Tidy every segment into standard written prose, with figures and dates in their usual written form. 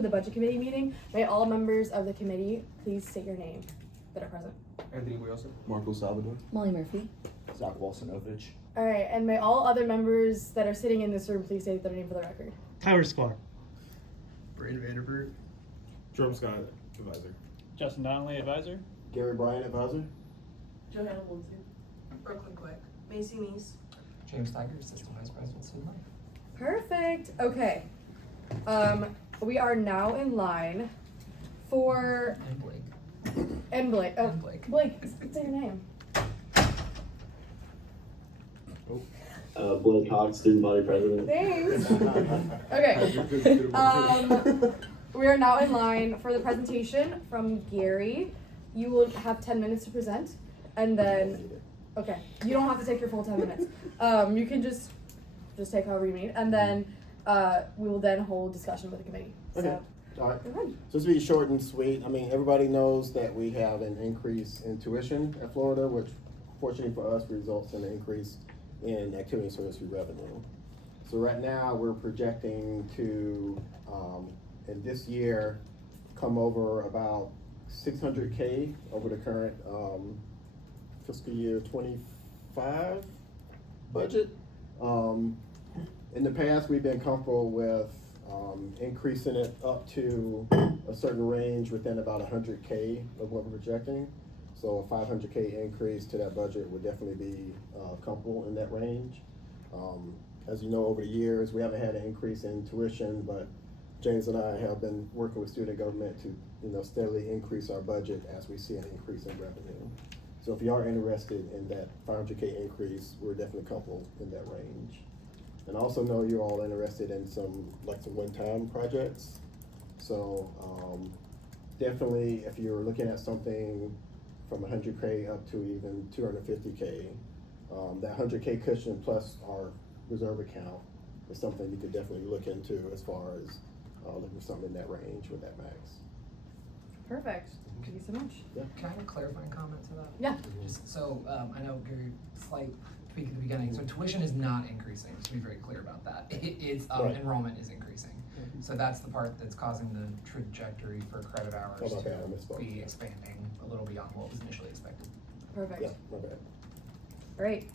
for the budget committee meeting. May all members of the committee please state your name that are present. Anthony Wilson. Marco Salvador. Molly Murphy. Zach Walsonovich. All right, and may all other members that are sitting in this room please state their name for the record. Tyler Sklar. Brandon Vanderburg. Jerome Scott, advisor. Justin Donnelly, advisor. Gary Bryant, advisor. Johanna Woolsey. Brooklyn Quick. Macy Meese. James Tiger, Assistant Vice President, Student Life. Perfect. Okay. We are now in line for And Blake. Blake. Oh, And Blake. Blake, say your name. Blake Hogg, student body president. Thanks. Okay. We are now in line for the presentation from Gary. You will have 10 minutes to present, and then, okay, you don't have to take your full 10 minutes. You can just take however you need, and then we will then hold discussion with the committee. Okay. So, All right. go ahead. So to be short and sweet, I mean, everybody knows that we have an increase in tuition at Florida, which fortunately for us results in an increase in activity and service fee revenue. So right now we're projecting to, in this year, come over about $600K over the current fiscal year 25 budget. In the past, we've been comfortable with increasing it up to a certain range within about 100K of what we're projecting. So a 500K increase to that budget would definitely be comfortable in that range. As you know, over the years, we haven't had an increase in tuition, but James and I have been working with student government to, steadily increase our budget as we see an increase in revenue. So if you are interested in that 500K increase, we're definitely comfortable in that range. And I also know you're all interested in some one-time projects. So definitely, if you're looking at something from 100K up to even 250K, that 100K cushion plus our reserve account is something you could definitely look into as far as looking for something in that range with that max. Perfect. Thank you so much. Yeah. Can I have a clarifying comment to that? Yeah. Just so, I know Gary, slight tweak at the beginning. So tuition is not increasing, just to be very clear about that. It's Right. enrollment is increasing. So that's the part that's causing the trajectory for credit hours Okay, I to misspoke. be expanding a little beyond what was initially expected. Perfect. Yeah, my bad. Great.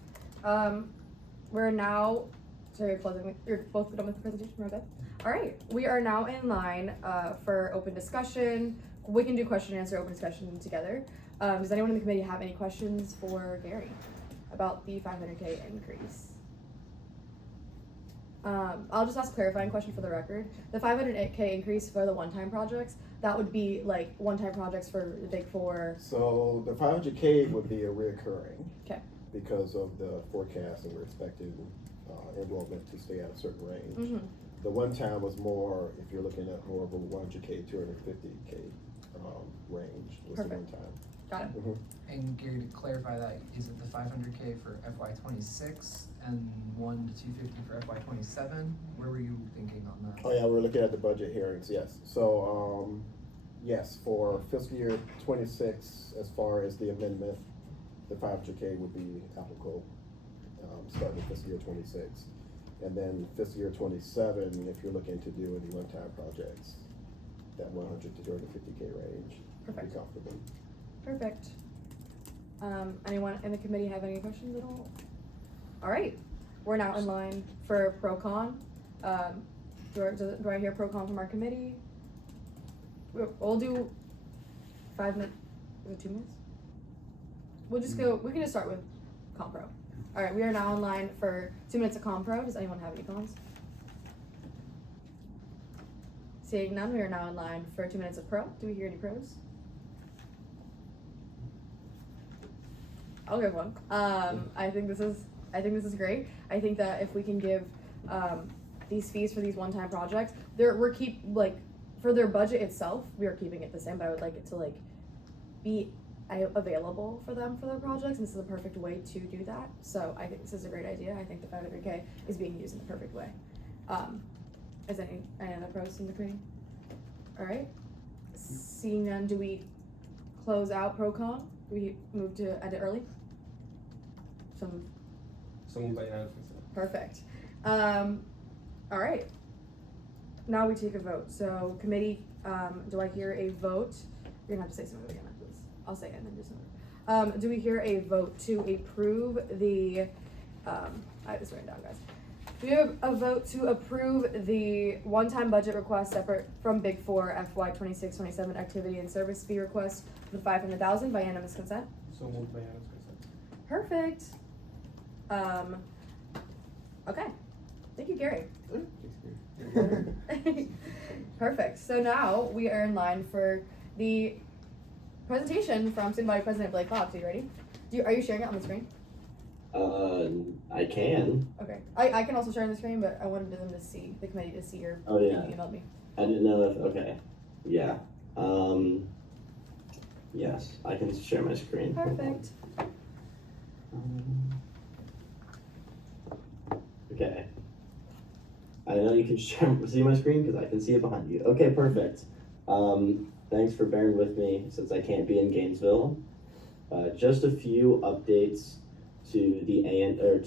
We're now, so you're both done with the presentation, we're good? All right, we are now in line for open discussion. We can do question and answer, open discussion together. Does anyone in the committee have any questions for Gary about the 500K increase? I'll just ask a clarifying question for the record. The 500K increase for the one-time projects, that would be like one-time projects for the Big Four. So the 500K would be a reoccurring. Okay. Because of the forecast and we're expecting enrollment to stay at a certain range. Mm-hmm. The one time was more, if you're looking at more of a 100K, 250K range was Perfect. the one time. Got it. Mm-hmm. And Gary, to clarify that, is it the 500K for FY26 and 1 to 250 for FY27? Where were you thinking on that? Oh yeah, we're looking at the budget hearings, yes. So, yes, for fiscal year 26, as far as the amendment, the 500K would be applicable, starting fiscal year 26. And then fiscal year 27, if you're looking to do any one-time projects, that 100 to 250K range would Perfect. be comfortable. Perfect. Anyone in the committee have any questions at all? All right, we're now in line for pro-con. Do I hear pro-con from our committee? We'll do 5 minutes, is it 2 minutes? We'll just go, we can just start with Compro. All right, we are now in line for 2 minutes of Compro. Does anyone have any cons? Seeing none, we are now in line for 2 minutes of Pro. Do we hear any pros? I'll give one. I think this is great. I think that if we can give these fees for these one-time projects, for their budget itself, we are keeping it the same, but I would like it to be available for them for their projects, and this is a perfect way to do that. So I think this is a great idea. I think the 500K is being used in the perfect way. Is any other pros in the committee? All right. Seeing none, do we close out pro-con? Do we move to end it early? Someone by now. Perfect. All right. now we take a vote. So committee, do I hear a vote? You're gonna have to say something again, please. I'll say it and then do something. Do we hear a vote to approve the, I have this written down, guys. Do we have a vote to approve the one-time budget request separate from Big Four FY 26-27 activity and service fee request for the $500,000 by unanimous consent? So moved by unanimous consent. Perfect. Okay. Thank you, Gary. Perfect. So now we are in line for the presentation from Student Body President Blake Fox. Are you ready? Are you sharing it on the screen? I can. Okay. I can also share on the screen, but I wanted them to see, the committee to see your Oh, yeah. thing you emailed me. I didn't know if, okay. Yeah. Yes, I can share my screen. Hold on. Perfect. Okay. I know you can see my screen because I can see it behind you. Okay, perfect. Thanks for bearing with me since I can't be in Gainesville. Just a few updates to the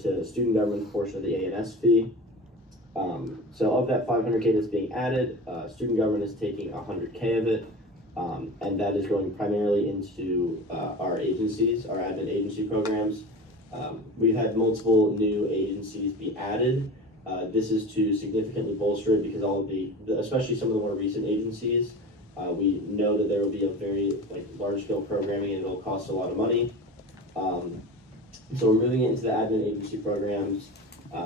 to student government portion of the A&S fee. So of that 500K that's being added, student government is taking 100K of it, and that is going primarily into our agencies, our admin agency programs. We've had multiple new agencies be added. This is to significantly bolster it because all of the especially some of the more recent agencies, we know that there will be a very large scale programming and it'll cost a lot of money. So we're moving it into the admin agency programs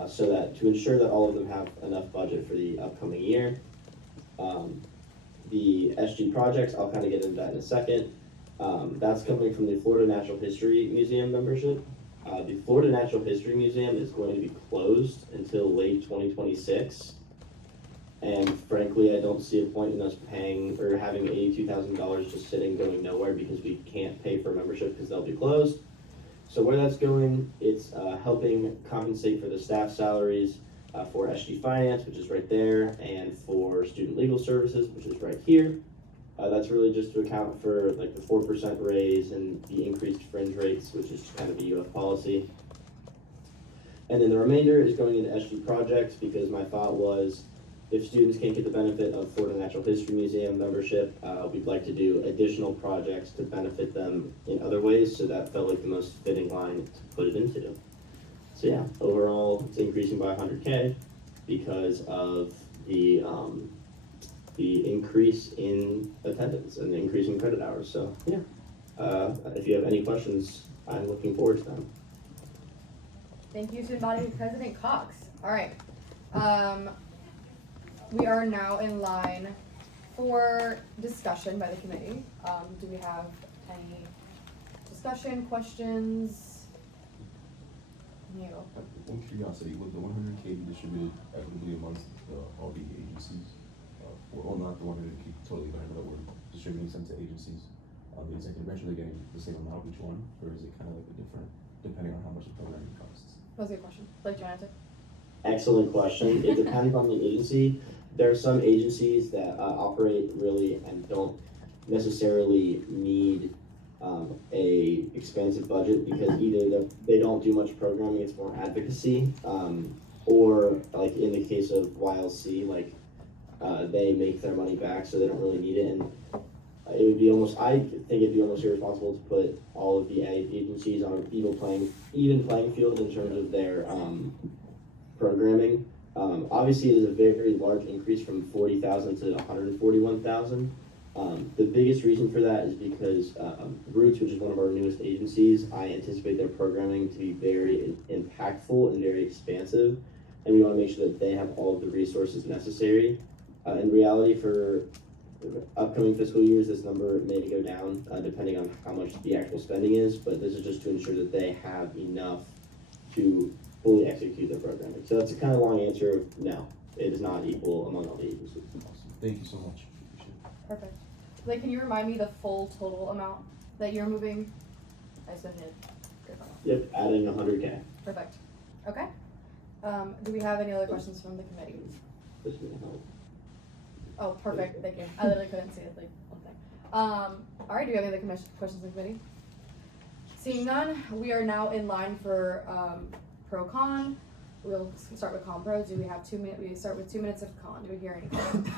so that to ensure that all of them have enough budget for the upcoming year. The SG projects, I'll kind of get into that in a second. That's coming from the Florida Natural History Museum membership. The Florida Natural History Museum is going to be closed until late 2026. And frankly, I don't see a point in us paying or having $82,000 just sitting going nowhere because we can't pay for membership because they'll be closed. So where that's going, it's helping compensate for the staff salaries for SG Finance, which is right there, and for Student Legal Services, which is right here. That's really just to account for the 4% raise and the increased fringe rates, which is kind of a UF policy. And then the remainder is going into SG projects because my thought was if students can't get the benefit of Florida Natural History Museum membership, we'd like to do additional projects to benefit them in other ways, so that felt like the most fitting line to put it into. So yeah, overall it's increasing by 100K because of the increase in attendance and the increase in credit hours. So yeah, if you have any questions, I'm looking forward to them. Thank you, Student Body President Cox. All right. We are now in line for discussion by the committee. Do we have any discussion, questions? You. One curiosity, was the 100K distributed equitably amongst all the agencies? Or not the 100K totally, but I know that we're distributing some to agencies. The executive branch, are they getting the same amount each one? Or is it kind of like a different, depending on how much the programming costs? That was a good question. Blake, do you want to answer? Excellent question. It depends on the agency. There are some agencies that operate really and don't necessarily need a expansive budget because either they don't do much programming, it's more advocacy, or like in the case of YLC, they make their money back so they don't really need it. And it would be almost, I think it'd be almost irresponsible to put all of the agencies on an even playing field in terms of their programming. Obviously, it is a very large increase from 40,000 to 141,000. The biggest reason for that is because Roots, which is one of our newest agencies, I anticipate their programming to be very impactful and very expansive, and we want to make sure that they have all of the resources necessary. In reality, for upcoming fiscal years, this number may go down depending on how much the actual spending is, but this is just to ensure that they have enough to fully execute their programming. So that's a kind of long answer of no, it is not equal among all the agencies. Awesome. Thank you so much. Appreciate it. Perfect. Like, can you remind me the full total amount that you're moving? I just didn't get that. Yep, adding 100K. Perfect. Okay. Do we have any other questions from the committee? This will help. Oh, perfect. Thank you. I literally couldn't see it, one thing. All right. Do we have any other questions from the committee? Seeing none, we are now in line for pro-con. we'll start with con pros. Do we have 2 minutes? We start with 2 minutes of con. Do we hear any con?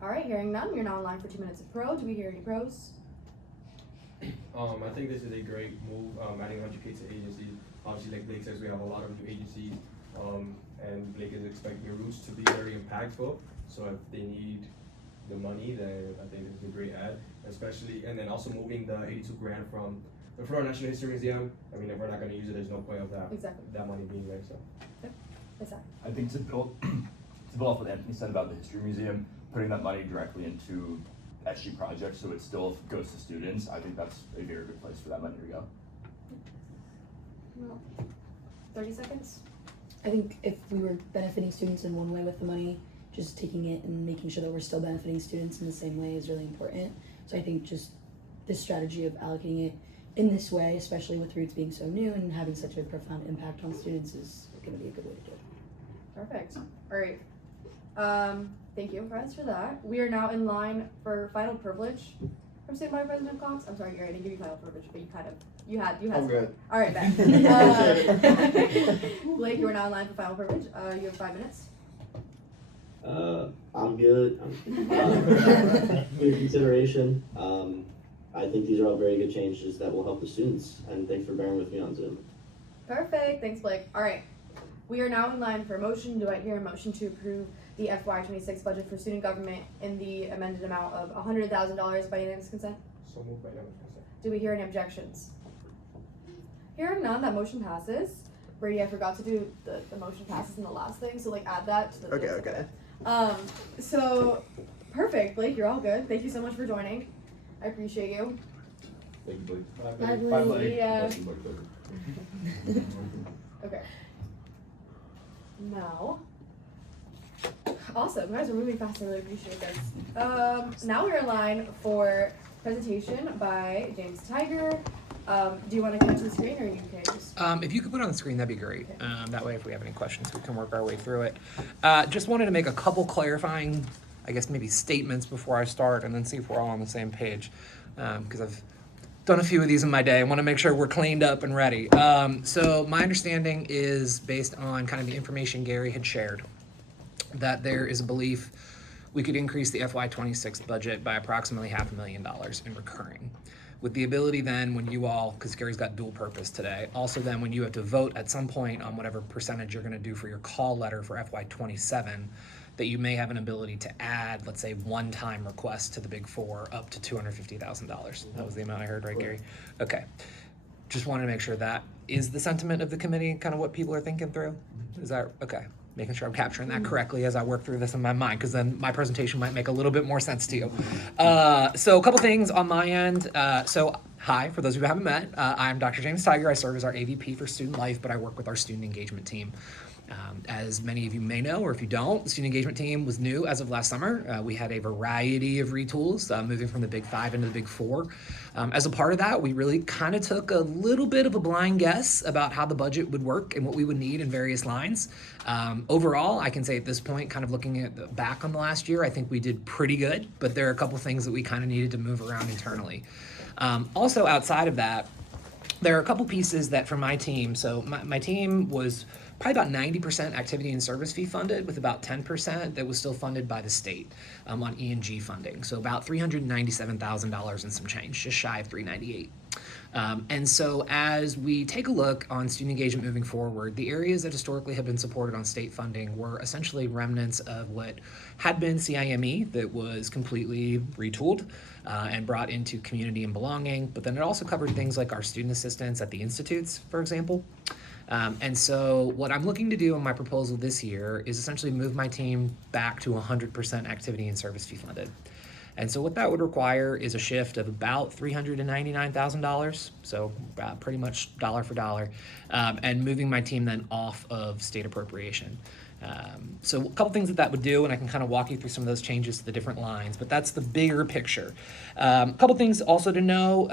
All right, hearing none. You're now in line for 2 minutes of pro. Do we hear any pros? I think this is a great move, adding 100K to agencies. Obviously, like Blake says, we have a lot of new agencies, and Blake is expecting your roots to be very impactful. So if they need the money, then I think this is a great ad, especially, and then also moving the 82 grand from the Florida National History Museum. I mean, if we're not going to use it, there's no point of that that money being there. So. I think to build off what Anthony said about the History Museum, putting that money directly into SG projects so it still goes to students, I think that's a very good place for that money to go. Well, 30 seconds. I think if we were benefiting students in one way with the money, just taking it and making sure that we're still benefiting students in the same way is really important. So I think just this strategy of allocating it in this way, especially with Roots being so new and having such a profound impact on students, is going to be a good way to do it. Perfect. All right. Thank you, friends, for that. We are now in line for final privilege from Student Body President Cox. I'm sorry, Gary, I didn't give you final privilege, but you had. I'm good. All right, Ben. Blake, you are now in line for final privilege. You have 5 minutes. I'm good. For your consideration, I think these are all very good changes that will help the students, and thanks for bearing with me on Zoom. Perfect. Thanks, Blake. All right. We are now in line for a motion. Do I hear a motion to approve the FY26 budget for student government in the amended amount of $100,000 by unanimous consent? So moved by unanimous consent. Do we hear any objections? Hearing none, that motion passes. Brady, I forgot to do the motion passes in the last thing, so like add that to the Okay. So perfect, Blake, you're all good. Thank you so much for joining. I appreciate you. Thank you, Blake. Bye, Bye, Blake. Blake. Yeah. Bless you, Blake. Okay. Now, awesome, guys, we're moving fast. I really appreciate this. Now we're in line for presentation by James Tiger. Do you want to connect to the screen, or are you okay? If you could put it on the screen, that'd be great. That way, if we have any questions, we can work our way through it. Just wanted to make a couple clarifying, I guess, maybe statements before I start, and then see if we're all on the same page. Because I've done a few of these in my day. I want to make sure we're cleaned up and ready. So my understanding is, based on kind of the information Gary had shared, that there is a belief we could increase the FY26 budget by approximately $500,000 in recurring. With the ability then, when you all, because Gary's got dual purpose today, also then when you have to vote at some point on whatever percentage you're going to do for your call letter for FY27, that you may have an ability to add, let's say, one-time requests to the Big Four up to $250,000. That was the amount I heard, right, Gary? Okay. Just wanted to make sure that is the sentiment of the committee, kind of what people are thinking through. Is that okay? Making sure I'm capturing that correctly as I work through this in my mind, because then my presentation might make a little bit more sense to you. So a couple things on my end. So hi, for those of you who haven't met, I'm Dr. James Tiger. I serve as our AVP for Student Life, but I work with our student engagement team. As many of you may know, or if you don't, the student engagement team was new as of last summer. We had a variety of retools, moving from the Big Five into the Big Four. As a part of that, we really kind of took a little bit of a blind guess about how the budget would work and what we would need in various lines. Overall, I can say at this point, kind of looking at back on the last year, I think we did pretty good, but there are a couple things that we kind of needed to move around internally. Also, outside of that, there are a couple pieces that from my team, so my team was probably about 90% activity and service fee funded, with about 10% that was still funded by the state on E&G funding. So about $397,000 and some change, just shy of $398,000. And so as we take a look on student engagement moving forward, the areas that historically have been supported on state funding were essentially remnants of what had been CIME that was completely retooled and brought into community and belonging. But then it also covered things like our student assistance at the institutes, for example. And so what I'm looking to do in my proposal this year is essentially move my team back to 100% activity and service fee funded. And so what that would require is a shift of about $399,000, so pretty much dollar for dollar, and moving my team then off of state appropriation. So a couple things that would do, and I can kind of walk you through some of those changes to the different lines, but that's the bigger picture. A couple things also to know,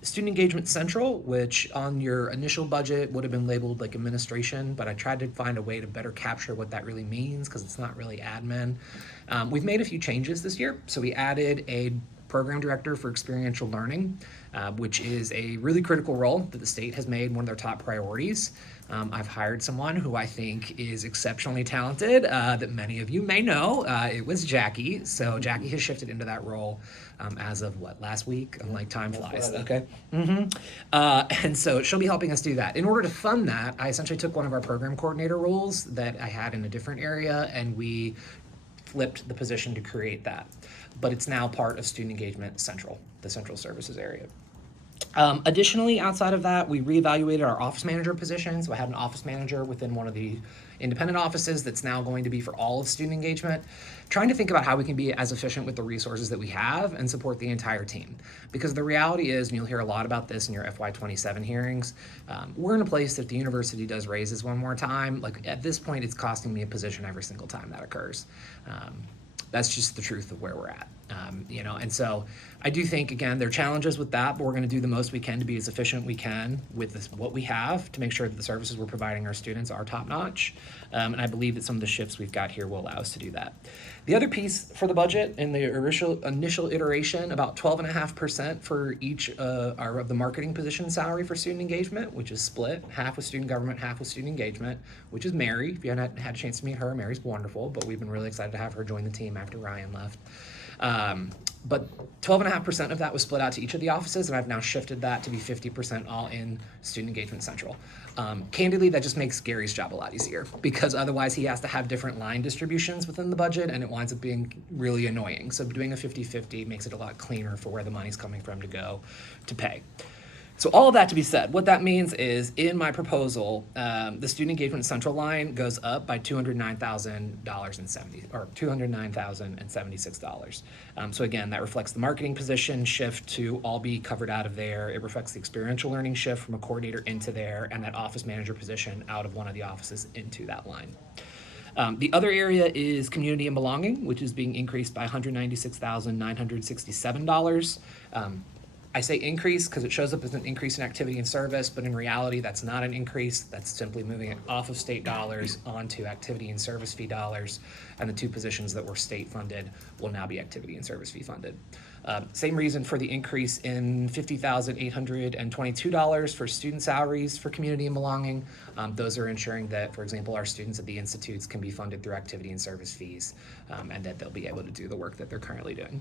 Student Engagement Central, which on your initial budget would have been labeled like administration, but I tried to find a way to better capture what that really means because it's not really admin. We've made a few changes this year. So we added a Program Director for Experiential Learning, which is a really critical role that the state has made one of their top priorities. I've hired someone who I think is exceptionally talented that many of you may know. It was Jackie. So Jackie has shifted into that role as of last week? I'm like, time flies. Okay. And so she'll be helping us do that. In order to fund that, I essentially took one of our program coordinator roles that I had in a different area, and we flipped the position to create that. But it's now part of Student Engagement Central, the central services area. Additionally, outside of that, we reevaluated our office manager position. So I had an office manager within one of the independent offices that's now going to be for all of student engagement, trying to think about how we can be as efficient with the resources that we have and support the entire team. Because the reality is, and you'll hear a lot about this in your FY27 hearings, we're in a place that if the university does raises one more time, like at this point, it's costing me a position every single time that occurs. That's just the truth of where we're at. And so I do think, again, there are challenges with that, but we're going to do the most we can to be as efficient we can with what we have to make sure that the services we're providing our students are top notch. And I believe that some of the shifts we've got here will allow us to do that. The other piece for the budget in the initial iteration, about 12.5% for each of the marketing position salary for student engagement, which is split, half with student government, half with student engagement, which is Mary. If you haven't had a chance to meet her, Mary's wonderful, but we've been really excited to have her join the team after Ryan left. But 12.5% of that was split out to each of the offices, and I've now shifted that to be 50% all in Student Engagement Central. Candidly, that just makes Gary's job a lot easier, because otherwise he has to have different line distributions within the budget, and it winds up being really annoying. So doing a 50-50 makes it a lot cleaner for where the money's coming from to go to pay. So all of that to be said, what that means is in my proposal, the Student Engagement Central line goes up by $209,076. So again, that reflects the marketing position shift to all be covered out of there. It reflects the experiential learning shift from a coordinator into there, and that office manager position out of one of the offices into that line. The other area is community and belonging, which is being increased by $196,967. I say increase because it shows up as an increase in activity and service, but in reality, that's not an increase. That's simply moving it off of state dollars onto activity and service fee dollars, and the two positions that were state funded will now be activity and service fee funded. Same reason for the increase in $50,822 for student salaries for community and belonging. Those are ensuring that, for example, our students at the institutes can be funded through activity and service fees, and that they'll be able to do the work that they're currently doing.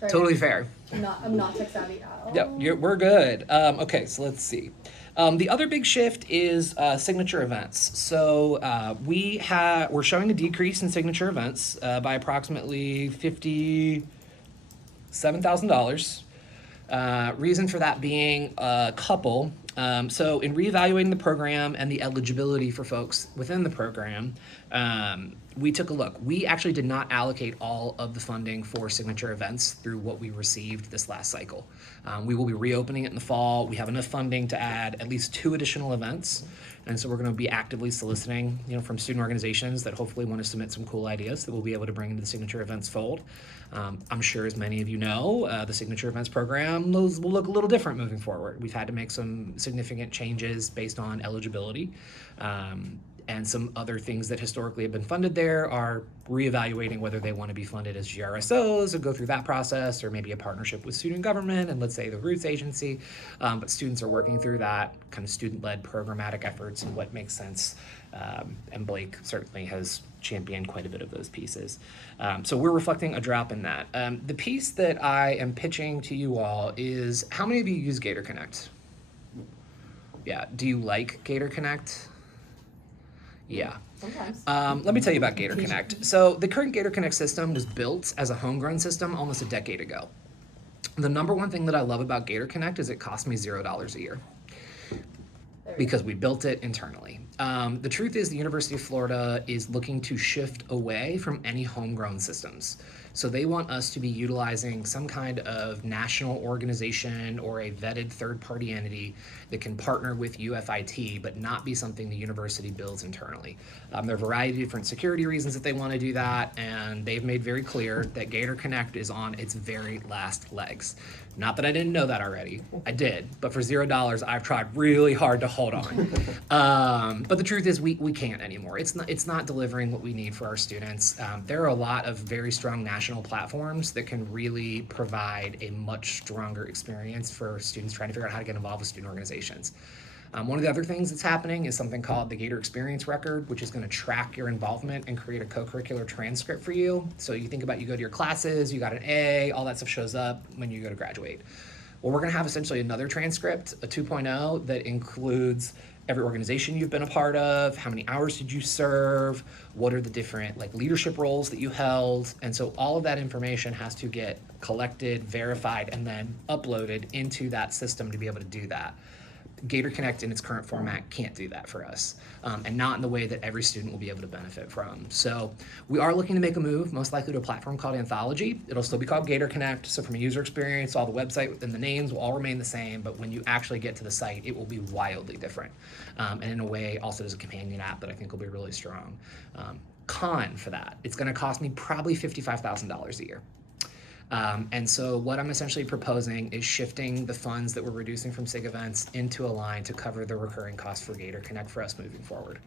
Sorry, Totally fair. I'm not tech savvy at all. Yep, we're good. Okay, so let's see. The other big shift is signature events. So we're showing a decrease in signature events by approximately $57,000. Reason for that being a couple. So in reevaluating the program and the eligibility for folks within the program, we took a look. We actually did not allocate all of the funding for signature events through what we received this last cycle. We will be reopening it in the fall. We have enough funding to add at least 2 additional events. And so we're going to be actively soliciting, from student organizations that hopefully want to submit some cool ideas that we'll be able to bring into the signature events fold. I'm sure, as many of you know, the signature events program will look a little different moving forward. We've had to make some significant changes based on eligibility. And some other things that historically have been funded there are reevaluating whether they want to be funded as GRSOs or go through that process, or maybe a partnership with student government and let's say the Roots Agency. But students are working through that kind of student-led programmatic efforts and what makes sense. And Blake certainly has championed quite a bit of those pieces. So we're reflecting a drop in that. The piece that I am pitching to you all is, how many of you use Gator Connect? Yeah, do you like Gator Connect? Yeah. Sometimes. Let me tell you about Gator Connect. So the current Gator Connect system was built as a homegrown system almost a decade ago. The number one thing that I love about Gator Connect is it cost me $0 a year because we built it internally. The truth is the University of Florida is looking to shift away from any homegrown systems. So they want us to be utilizing some kind of national organization or a vetted third-party entity that can partner with UFIT, but not be something the university builds internally. There are a variety of different security reasons that they want to do that, and they've made very clear that Gator Connect is on its very last legs. Not that I didn't know that already, I did, but for $0, I've tried really hard to hold on. But the truth is we can't anymore. It's not delivering what we need for our students. There are a lot of very strong national platforms that can really provide a much stronger experience for students trying to figure out how to get involved with student organizations. One of the other things that's happening is something called the Gator Experience Record, which is going to track your involvement and create a co-curricular transcript for you. So you think about, you go to your classes, you got an A, all that stuff shows up when you go to graduate. Well, we're going to have essentially another transcript, a 2.0, that includes every organization you've been a part of, how many hours did you serve, what are the different leadership roles that you held, and so all of that information has to get collected, verified, and then uploaded into that system to be able to do that. Gator Connect in its current format can't do that for us, and not in the way that every student will be able to benefit from. So we are looking to make a move, most likely to a platform called Anthology. It'll still be called Gator Connect, so from a user experience, all the website and the names will all remain the same, but when you actually get to the site, it will be wildly different. And in a way, also there's a companion app that I think will be really strong. Con for that, it's gonna cost me probably $55,000 a year. And so what I'm essentially proposing is shifting the funds that we're reducing from SIG events into a line to cover the recurring costs for Gator Connect for us moving forward.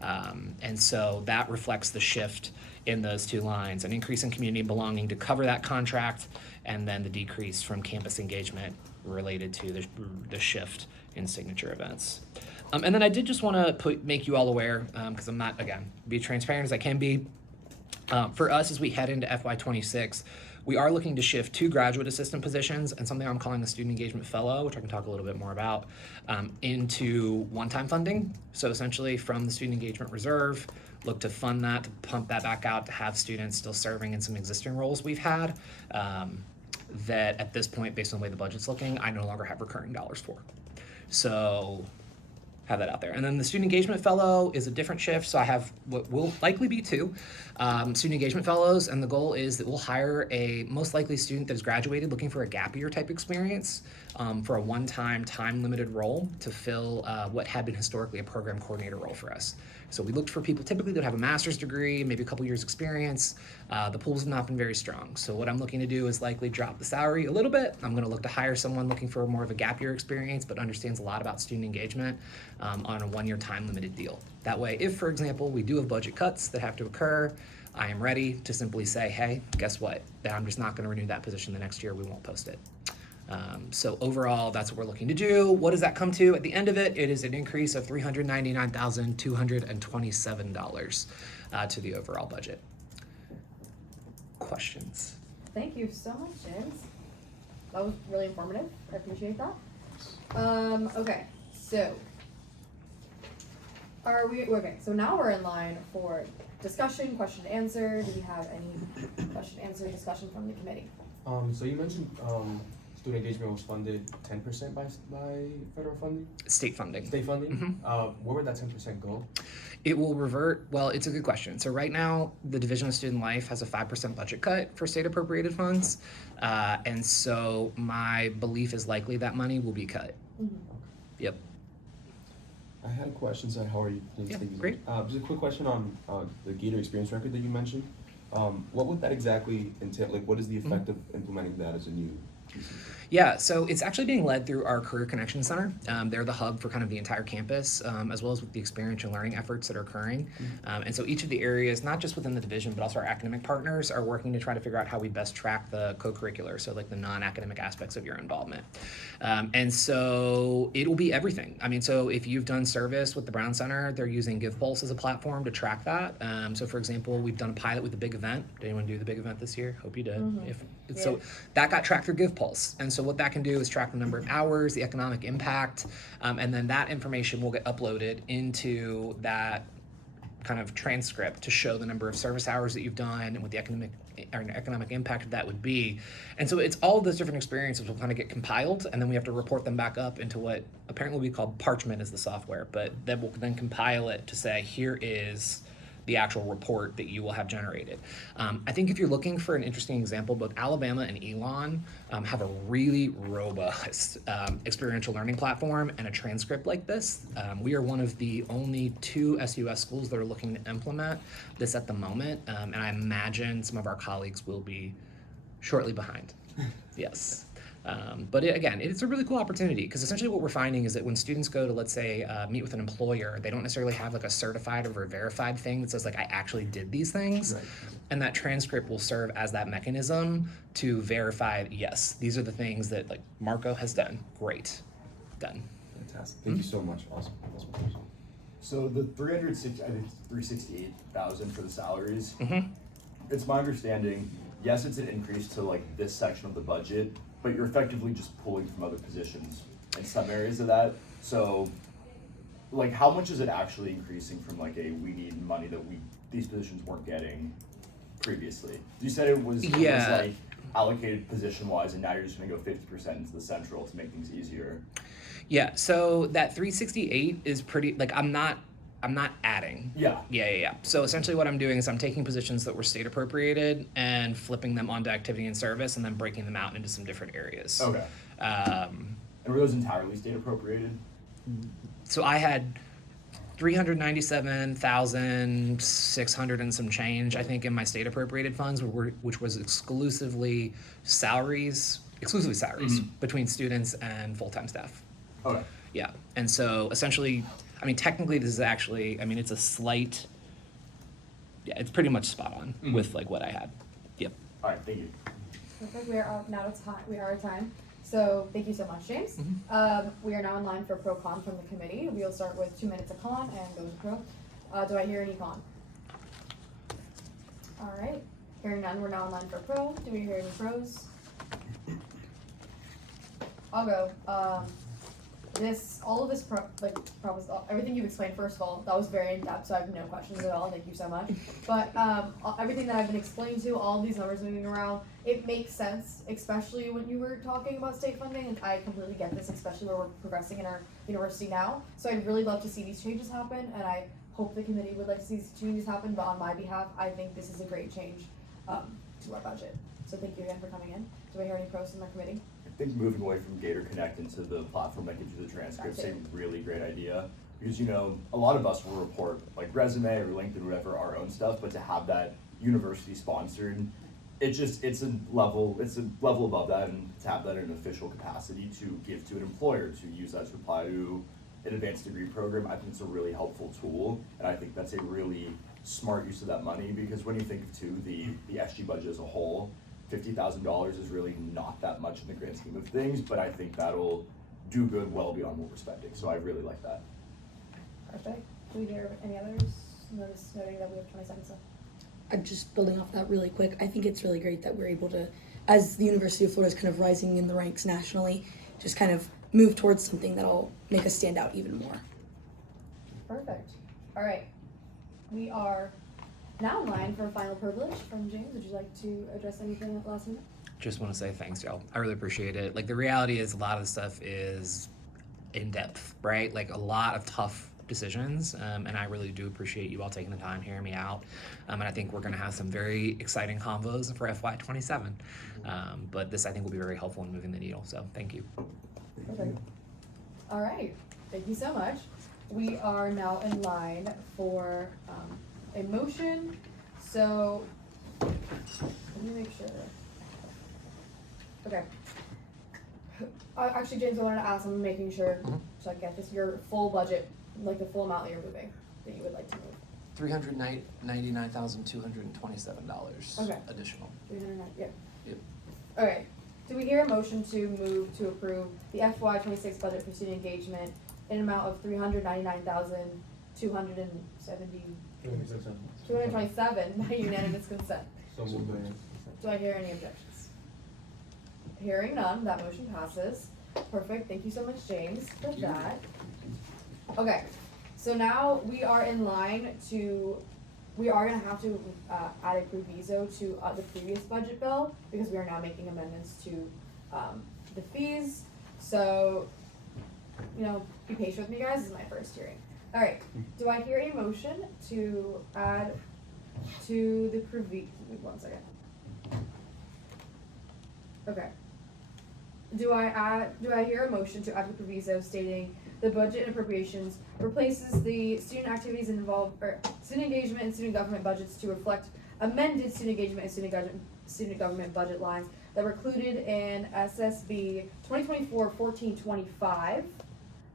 And so that reflects the shift in those two lines, an increase in community belonging to cover that contract, and then the decrease from campus engagement related to the shift in signature events. And then I did just want to make you all aware, because I'm not, again, be transparent as I can be. For us, as we head into FY26, we are looking to shift 2 graduate assistant positions and something I'm calling the Student Engagement Fellow, which I can talk a little bit more about, into one-time funding. So essentially from the Student Engagement Reserve, look to fund that, to pump that back out, to have students still serving in some existing roles we've had, that at this point, based on the way the budget's looking, I no longer have recurring dollars for. So have that out there. And then the Student Engagement Fellow is a different shift, so I have what will likely be 2 Student Engagement Fellows, and the goal is that we'll hire a most likely student that has graduated looking for a gap year type experience for a one-time, time-limited role to fill what had been historically a program coordinator role for us. So we looked for people typically that have a master's degree, maybe a couple years experience. The pools have not been very strong. So what I'm looking to do is likely drop the salary a little bit. I'm gonna look to hire someone looking for more of a gap year experience, but understands a lot about student engagement on a 1-year time limited deal. That way, if, for example, we do have budget cuts that have to occur, I am ready to simply say, hey, guess what? I'm just not gonna renew that position the next year, we won't post it. So overall, that's what we're looking to do. What does that come to? At the end of it, it is an increase of $399,227 to the overall budget. Questions? Thank you so much, James. That was really informative. I appreciate that. Okay, so so now we're in line for discussion, question and answer. Do we have any question, answer, discussion from the committee? So you mentioned student engagement was funded 10% by federal funding? State funding. State funding? Mm-hmm. Where would that 10% go? It will revert, well, it's a good question. So right now, the Division of Student Life has a 5% budget cut for state appropriated funds. And so my belief is likely that money will be cut. Mm-hmm. Yep. I had a question, so how are you? Yeah, great. Just a quick question on the Gator Experience Record that you mentioned. What would that exactly entail? Like, what is the effect of implementing that as a new piece of? Yeah, so it's actually being led through our Career Connection Center. They're the hub for kind of the entire campus, as well as with the experiential learning efforts that are occurring. And so each of the areas, not just within the division, but also our academic partners, are working to try to figure out how we best track the co-curricular, so like the non-academic aspects of your involvement. And so it will be everything. I mean, so if you've done service with the Brown Center, they're using GivePulse as a platform to track that. So for example, we've done a pilot with the big event. Did anyone do the big event this year? Hope you did. So that got tracked through GivePulse. And so what that can do is track the number of hours, the economic impact, and then that information will get uploaded into that kind of transcript to show the number of service hours that you've done and what the economic impact of that would be. And so it's all of those different experiences will kind of get compiled, and then we have to report them back up into what apparently will be called Parchment as the software, but then we'll then compile it to say, here is the actual report that you will have generated. I think if you're looking for an interesting example, both Alabama and Elon have a really robust experiential learning platform and a transcript like this. We are one of the only 2 SUS schools that are looking to implement this at the moment, and I imagine some of our colleagues will be shortly behind. Yes. But again, it's a really cool opportunity because essentially what we're finding is that when students go to, let's say, meet with an employer, they don't necessarily have like a certified or a verified thing that says like, I actually did these things. Right. And that transcript will serve as that mechanism to verify, yes, these are the things that like Marco has done. Great. Done. Fantastic. Thank you so much. Awesome. So the 368,000 for the salaries, Mm-hmm. it's my understanding, yes, it's an increase to like this section of the budget, but you're effectively just pulling from other positions in some areas of that. So like how much is it actually increasing from like we need money that these positions weren't getting previously? You said it was like allocated position wise, and now you're just gonna go 50% into the central to make things easier. Yeah, so that 368 is pretty, like, I'm not adding. Yeah. So essentially what I'm doing is I'm taking positions that were state appropriated and flipping them onto activity and service and then breaking them out into some different areas. Okay. And were those entirely state appropriated? So I had 397,600 and some change, I think, in my state appropriated funds, which was exclusively salaries between students and full-time staff. Okay. Yeah, and so essentially, I mean, technically this is actually, I mean, it's a slight, it's pretty much spot on with like what I had. Yep. All right, thank you. Perfect. We are out now. We are out of time. So thank you so much, James. We are now in line for pro con from the committee. We'll start with 2 minutes of con and go to pro. Do I hear any con? All right. Hearing none, we're now in line for pro. Do we hear any pros? I'll go. Everything you've explained, first of all, that was very in-depth, so I have no questions at all, thank you so much. But everything that I've been explaining to, all of these numbers moving around, it makes sense, especially when you were talking about state funding, and I completely get this, especially where we're progressing in our university now. So I'd really love to see these changes happen, and I hope the committee would like to see these changes happen, but on my behalf, I think this is a great change to our budget. So thank you again for coming in. Do I hear any pros from the committee? I think moving away from Gator Connect into the platform that gives you the transcripts is a really great idea. Because, you know, a lot of us will report like resume or LinkedIn or whatever, our own stuff, but to have that university sponsored, it's a level above that, and to have that in an official capacity to give to an employer, to use that to apply to an advanced degree program, I think it's a really helpful tool, and I think that's a really smart use of that money, because when you think of the SG budget as a whole, $50,000 is really not that much in the grand scheme of things, but I think that'll do good well beyond what we're spending, so I really like that. Perfect. Do we hear any others? Noting that we have 20 seconds left. I'm just building off that really quick. I think it's really great that we're able to, as the University of Florida is kind of rising in the ranks nationally, just kind of move towards something that'll make us stand out even more. Perfect. All right. We are now in line for a final privilege from James. Would you like to address anything at the last minute? Just want to say thanks, y'all. I really appreciate it. Like, the reality is a lot of the stuff is in depth, right? Like, a lot of tough decisions, and I really do appreciate you all taking the time hearing me out, and I think we're going to have some very exciting convos for FY27, but this I think will be very helpful in moving the needle, so thank you. Perfect. All right, thank you so much. We are now in line for a motion, so let me make sure. Okay. Actually, James, I wanted to ask, I'm making sure, so I get this, your full budget, like the full amount that you're moving, that you would like to move. $399,227 Okay. additional. 309, yeah. Yep. Okay, do we hear a motion to move to approve the FY26 budget for student engagement in an amount of $399,227 by unanimous consent? So moved. Do I hear any objections? Hearing none, that motion passes. Perfect, thank you so much, James, for that. Okay, so now we are in line to, we are gonna have to add a proviso to the previous budget bill, because we are now making amendments to the fees. So, you know, be patient with me, guys, this is my first hearing. All right, do I hear a motion to add to the proviso, one second. Okay. Do I hear a motion to add the proviso stating the budget and appropriations replaces the student activities student engagement and student government budgets to reflect amended student engagement and student government budget lines that were included in SSB 2024-14-25,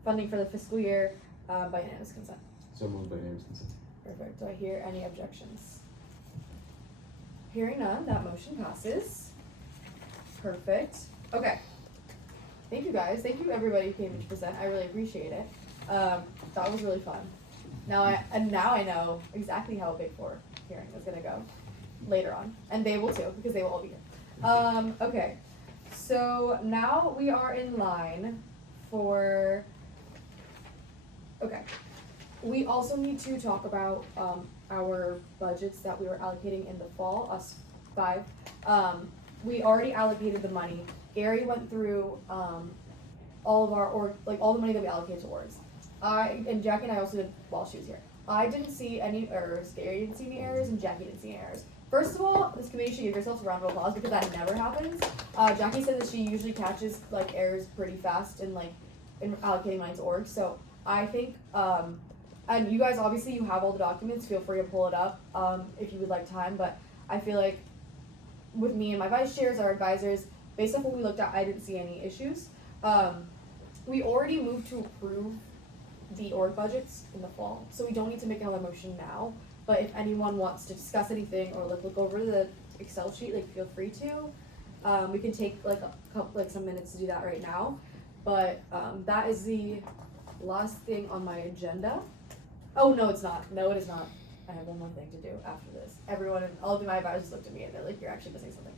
funding for the fiscal year by unanimous consent. So moved by unanimous consent. Perfect. Do I hear any objections? Hearing none, that motion passes. Perfect. Okay. Thank you guys. Thank you everybody who came to present. I really appreciate it. That was really fun. Now I know exactly how a Big Four hearing is gonna go later on, and they will too because they will all be here. Okay. So now we are in line for. Okay. We also need to talk about our budgets that we were allocating in the fall, us 5. We already allocated the money. Gary went through all of our all the money that we allocated to orgs. And Jackie and I also did while she was here. I didn't see any errors, Gary didn't see any errors, and Jackie didn't see any errors. First of all, this committee should give yourselves a round of applause because that never happens. Jackie said that she usually catches errors pretty fast in allocating money to orgs. So I think and you guys obviously you have all the documents, feel free to pull it up if you would like time, but I feel like with me and my vice chairs, our advisors, based on what we looked at, I didn't see any issues. We already moved to approve the org budgets in the fall, so we don't need to make another motion now. But if anyone wants to discuss anything or look over the Excel sheet, feel free to. We can take some minutes to do that right now. But that is the last thing on my agenda. Oh no, it's not. No, it is not. I have one more thing to do after this. Everyone, all of my advisors looked at me and they're like, "You're actually missing something."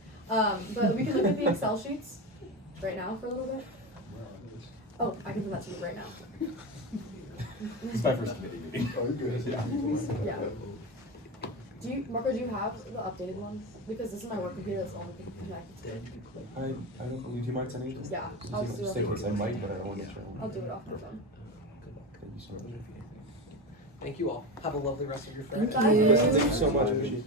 But we can look at the Excel sheets right now for a little bit. Oh, I can do that to you right now. It's my first committee meeting. Oh, you're good. Yeah. Marco, do you have the updated ones? Because this is my work computer that's only connected to it. I don't believe you might send it. Yeah, I'll do it. Stay close. I might, but I don't want to show. I'll do it off my phone. Thank you so much. Thank you all. Have a lovely rest of your Friday. Thank you. Thank you so much. Appreciate it.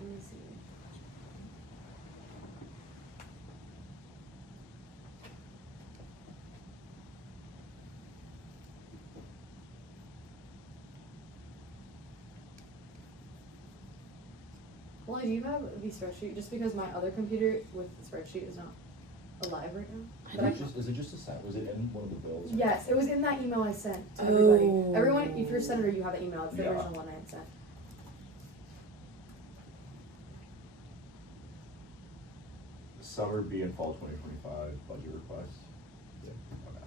Let me see. Well, do you have the spreadsheet? Just because my other computer with the spreadsheet is not alive right now. But Is it just a set? Was it in one of the bills? yes, it was in that email I sent to everybody. Oh. Everyone, if you're a senator, you have the email. It's the Yeah. original one I had sent. Summer B and fall 2025 budget request. Yeah. Okay.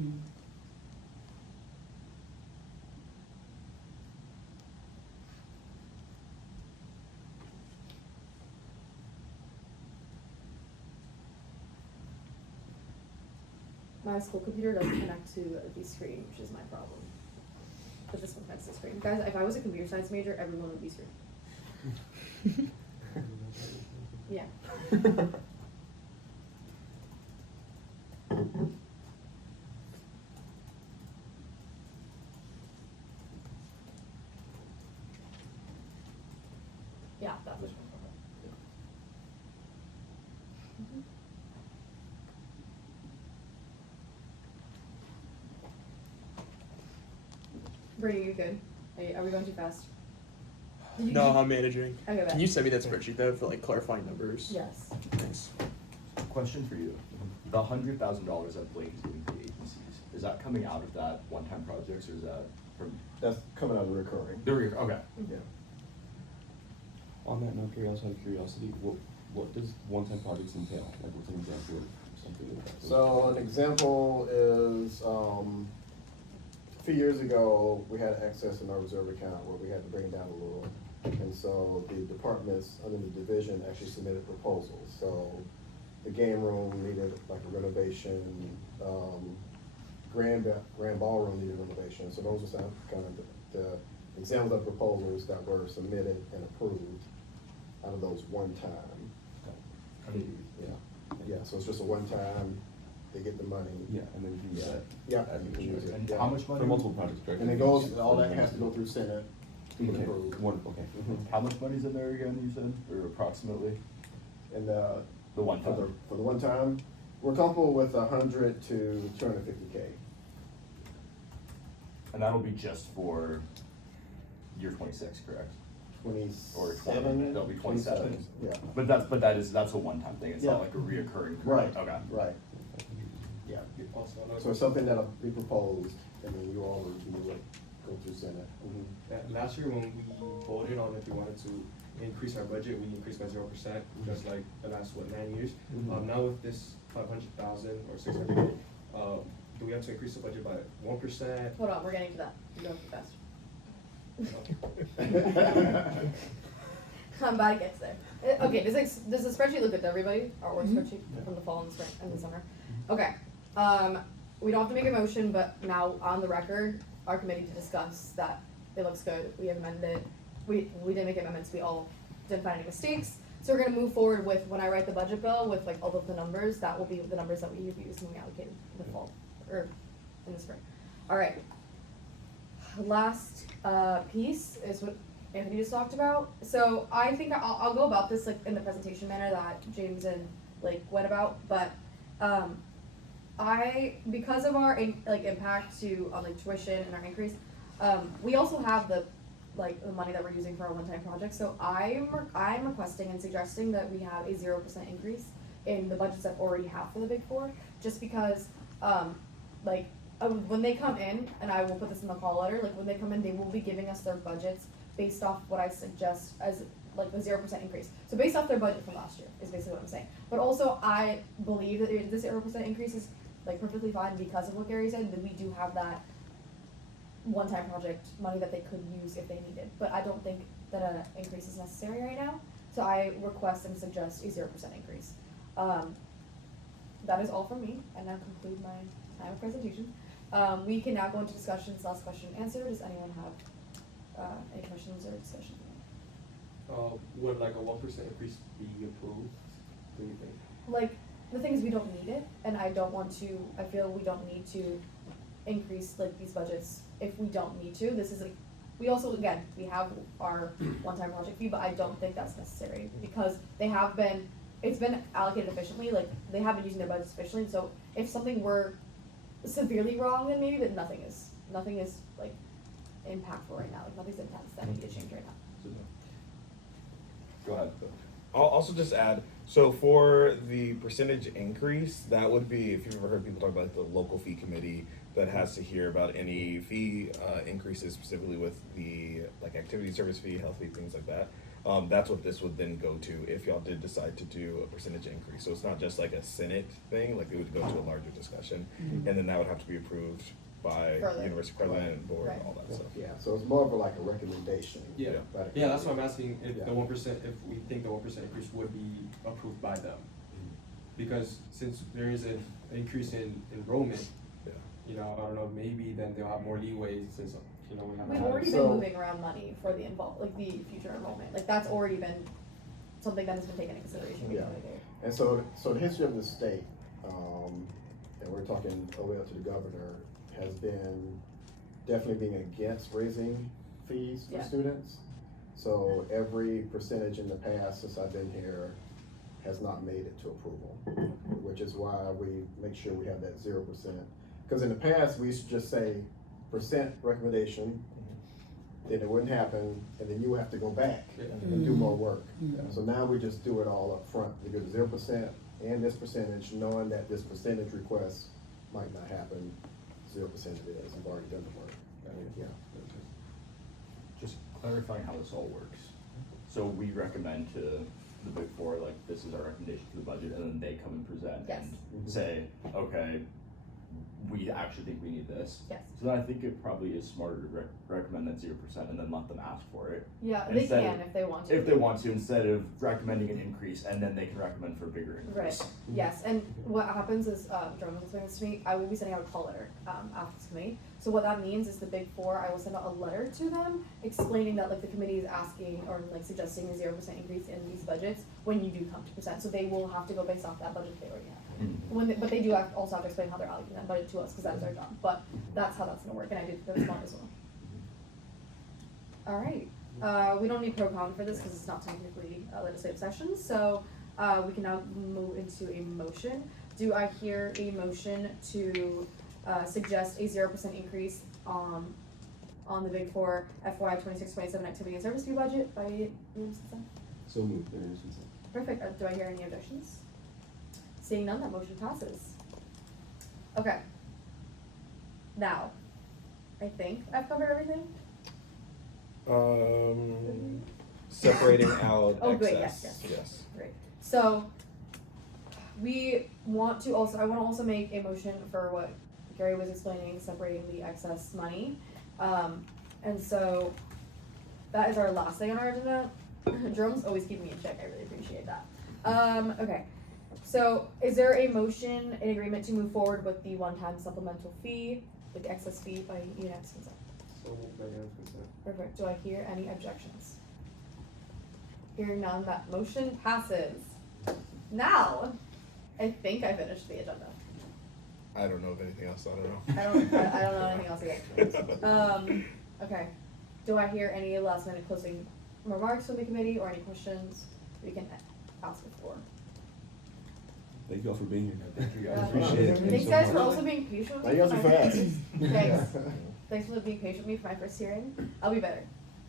Mm. My school computer doesn't connect to the screen, which is my problem. But this one connects to the screen. Guys, if I was a computer science major, everyone would be screen. Yeah. Yeah, that was. Brady, you good? Are we going too fast? No, I'm managing. Okay, bet. Can you send me that spreadsheet though for clarifying numbers? Yes. Thanks. Question for you. The $100,000 that Blake is giving to the agencies, is that coming out of that one-time projects or is that from? That's coming out of recurring. Okay. Yeah. On that note, Gary, also out of curiosity, what does one-time projects entail? Like, what's an example of something like that? So an example is, a few years ago, we had excess in our reserve account where we had to bring it down a little. And so the departments under the division actually submitted proposals. So the game room needed like a renovation, grand ballroom needed renovation. So those are some kind of the examples of proposals that were submitted and approved out of those one time. Yeah, so it's just a one-time, they get the money. Yeah, and then use that. Yeah, as you we can use it. And Yeah. how much money? For multiple projects, correct? And it goes, all that has to go through Senate. to Okay, approve. wonderful, okay. How much money's in there again, you said, or approximately? And, The one for the, time? for the one time, we're comfortable with 100 to 250K. And that'll be just for year 26, correct? 27. That'll be 27. Yeah, But that's a one-time thing, it's Yeah. not like a reoccurring. right, Okay. right. Yeah, Also, another so it's something that'll be proposed, and then you all review it, go through Senate. last year when we voted on if we wanted to increase our budget, we increased by 0%, just like the last, 9 years. Mhm. Now with this 500,000 or 600, do we have to increase the budget by 1%? Hold on, we're getting to that. You're going too fast. I'm about to get there. Okay, does the spreadsheet look good to everybody? Our work spreadsheet from the fall and the spring and the summer. Okay. We don't have to make a motion, but now on the record, our committee to discuss that it looks good. We have amended it. We didn't make amendments. We all didn't find any mistakes. So we're gonna move forward with, when I write the budget bill with like all of the numbers, that will be the numbers that we used when we allocated in the fall or in the spring. All right. Last piece is what Anthony just talked about. So I think I'll go about this like in the presentation manner that James and like went about, but because of our impact to like tuition and our increase, we also have the money that we're using for our one-time project. So I'm requesting and suggesting that we have a 0% increase in the budgets that we already have for the Big Four, just because when they come in, and I will put this in the call letter, like when they come in, they will be giving us their budgets based off what I suggest as like the 0% increase. So based off their budget from last year is basically what I'm saying. But also I believe that this 0% increase is like perfectly fine because of what Gary said, that we do have that one-time project money that they could use if they needed. But I don't think that an increase is necessary right now. So I request and suggest a 0% increase. That is all from me, and that concludes my time of presentation. We can now go into discussions, last question and answer. Does anyone have any questions or discussion? Would like a 1% increase be approved, do you think? Like, the thing is we don't need it, and I feel we don't need to increase like these budgets if we don't need to. This is like, we also, again, we have our one-time project fee, but I don't think that's necessary because it's been allocated efficiently, like they have been using their budgets efficiently, so if something were severely wrong, then maybe, but nothing is like impactful right now, like nothing's intense that need to change right now. Go ahead. I'll also just add, so for the percentage increase, that would be, if you've ever heard people talk about the local fee committee that has to hear about any fee increases specifically with the like activity service fee, health fee, things like that. That's what this would then go to if y'all did decide to do a percentage increase. So it's not just like a Senate thing, like it would go to a larger discussion. Mm-hmm. And then that would have to be approved by Further. university president and board Right. and all that stuff. Yeah, so it's more of like a recommendation. Yeah, by the yeah, that's committee. why I'm asking if Yeah. the 1%, if we think the 1% increase would be approved by them. Because since there is an increase in enrollment, Yeah. you know, I don't know, maybe then they'll have more leeway since, you know, we have. We've already So- been moving around money for the the future enrollment, like that's already been something that has been taken into consideration. Yeah. And so the history of the state, and we're talking all the way up to the governor, has been definitely being against raising fees for Yeah. students. So every percentage in the past since I've been here has not made it to approval, which is why we make sure we have that 0%. Because in the past, we used to just say percent recommendation, then it wouldn't happen, and then you would have to go back and do more work. So now we just do it all up front. We do the 0% and this percentage, knowing that this percentage request might not happen. 0% it is. You've already done the work. Yeah. Just clarifying how this all works. So we recommend to the Big Four, like, this is our recommendation for the budget, and then they come and present Yes. and say, okay, we actually think we need this. Yes. So then I think it probably is smarter to recommend that 0% and then let them ask for it. Yeah, they Instead can of- if they want to. If they want to, instead of recommending an increase and then they can recommend for a bigger increase. Right, yes, and what happens is, Jerome will explain this to me, I will be sending out a call letter, after this committee. So what that means is the Big Four, I will send out a letter to them explaining that like the committee is asking or like suggesting a 0% increase in these budgets when you do come to percent, so they will have to go based off that budget they already have. But they do also have to explain how they're allocating that budget to us, cause that's our job, but that's how that's gonna work, and I did respond as well. Alright, we don't need pro-con for this, cause it's not technically a legislative session, so, we can now move into a motion. Do I hear a motion to, suggest a 0% increase, on the Big Four FY 26-27 activity and service fee budget by unanimous consent? So moved, by unanimous consent. Perfect, do I hear any objections? Seeing none, that motion passes. Okay. Now, I think I've covered everything. Separating out Oh, excess. good, yes. Yes. Great. So, we want to also, I want to also make a motion for what Gary was explaining, separating the excess money. And so, that is our last thing on our agenda. Jerome's always keeping me in check, I really appreciate that. Okay. So, is there a motion in agreement to move forward with the one-time supplemental fee, with the excess fee by unanimous consent? So moved by unanimous consent. Perfect, do I hear any objections? Hearing none, that motion passes. Now, I think I finished the agenda. I don't know of anything else. I don't know. I don't know anything else either. Okay, do I hear any last minute closing remarks from the committee or any questions we can ask before? Thank you all for being here. Thank you guys. guys. Appreciate Appreciate it. Thanks guys for also being patient with Now me. you guys for are my- fast. Thanks. Thanks for being patient with me for my first hearing. I'll be better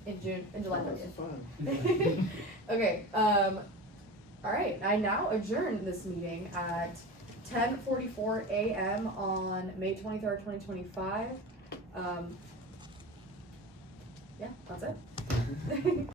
in July 30th. Fun. Okay, alright, I now adjourn this meeting at 10:44 a.m. on May 23rd, 2025. Yeah, that's it.